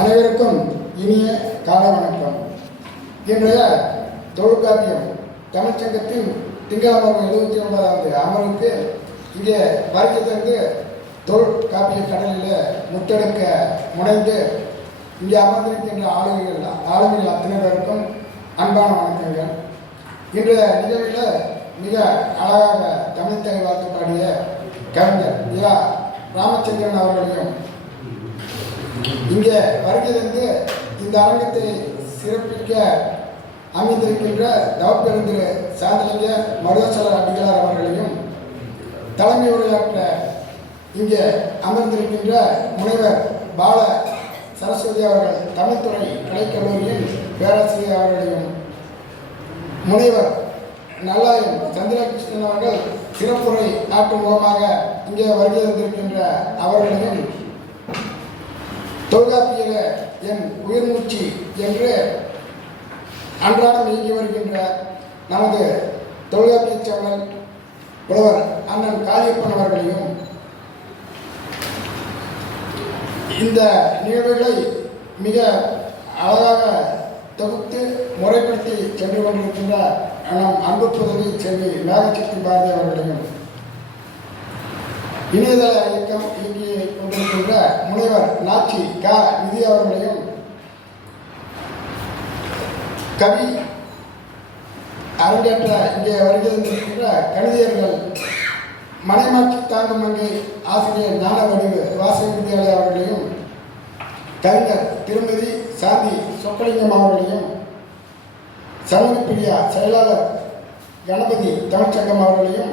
அனைவருக்கும் இனிய கால வணக்கம் இன்றைய தொழிற்காப்பியம் தமிழ்ச்சங்கத்தின் திங்களமரம் எழுபத்தி ஒன்பதாவது அமர்வுக்கு இங்கே பரிசத்திலிருந்து தொழிற்காப்பிய கடலில் முத்தெடுக்க முனைந்து இங்கே அமர்ந்திருக்கின்ற ஆளுமைகள் ஆளுமைகள் அத்தனை பேருக்கும் அன்பான வணக்கங்கள். இன்றைய நிகழ்வில் மிக அழகாக தமிழ் தாய் வாழ்த்து பாடிய கவிஞர் இரா ராமச்சந்திரன் அவர்களையும் இங்கே வருகிறது இந்த அரங்கத்தை சிறப்பிக்க அமைந்திருக்கின்ற தவப்பெருந்திரு சாந்தலிங்க மருதாசல அடிகளார் அவர்களையும் தலைமை உரையாற்ற இங்கே அமர்ந்திருக்கின்ற முனைவர் பால சரஸ்வதி அவர்கள் தமிழ்துறை கலைக்கல்லூரியின் பேராசிரியர் அவர்களையும் முனைவர் நல்லாயம் சந்திரகிருஷ்ணன் அவர்கள் சிறப்புரை ஆற்றும் முகமாக இங்கே வருகை தந்திருக்கின்ற அவர்களையும் தொல்காப்பியர என் உயிர் மூச்சு என்று அன்றாடம் இயங்கி வருகின்ற நமது தொல்காப்பிய சேனல் புலவர் அண்ணன் காளியப்பன் அவர்களையும் இந்த நிகழ்வுகளை மிக அழகாக தொகுத்து முறைப்படுத்தி சென்று கொண்டிருக்கின்ற நம் அன்பு புதவி செல்வி மேகசக்தி பாரதி அவர்களையும் இணையதள இயக்கம் இயக்கி கொண்டிருக்கின்ற முனைவர் நாச்சி க. விதி அவர்களையும் கவி அரங்கேற்ற இங்கே வருகை தந்திருக்கின்ற கணிதர்கள் மனைமாட்சி தாங்கும் அங்கே ஆசிரியர் ஞானவடிவு வாசக வித்யாலயா அவர்களையும் கவிஞர் திருமதி சாந்தி சொக்கலிங்கம் அவர்களையும் சமூக பிரியா செயலாளர் கணபதி தமிழ்ச்சங்கம் அவர்களையும்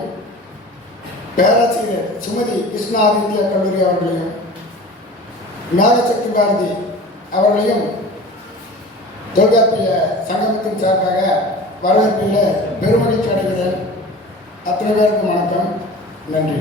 பேராசிரியர் சுமதி கிருஷ்ணா ஆதித்யா கல்லூரி அவர்களையும் மேகசக்தி பாரதி அவர்களையும் தொல்காப்பிய சங்கமத்தின் சார்பாக வரவேற்பில் பெருமகிழ்ச்சி அடைகிறேன். அத்தனை பேருக்கும் வணக்கம். நன்றி.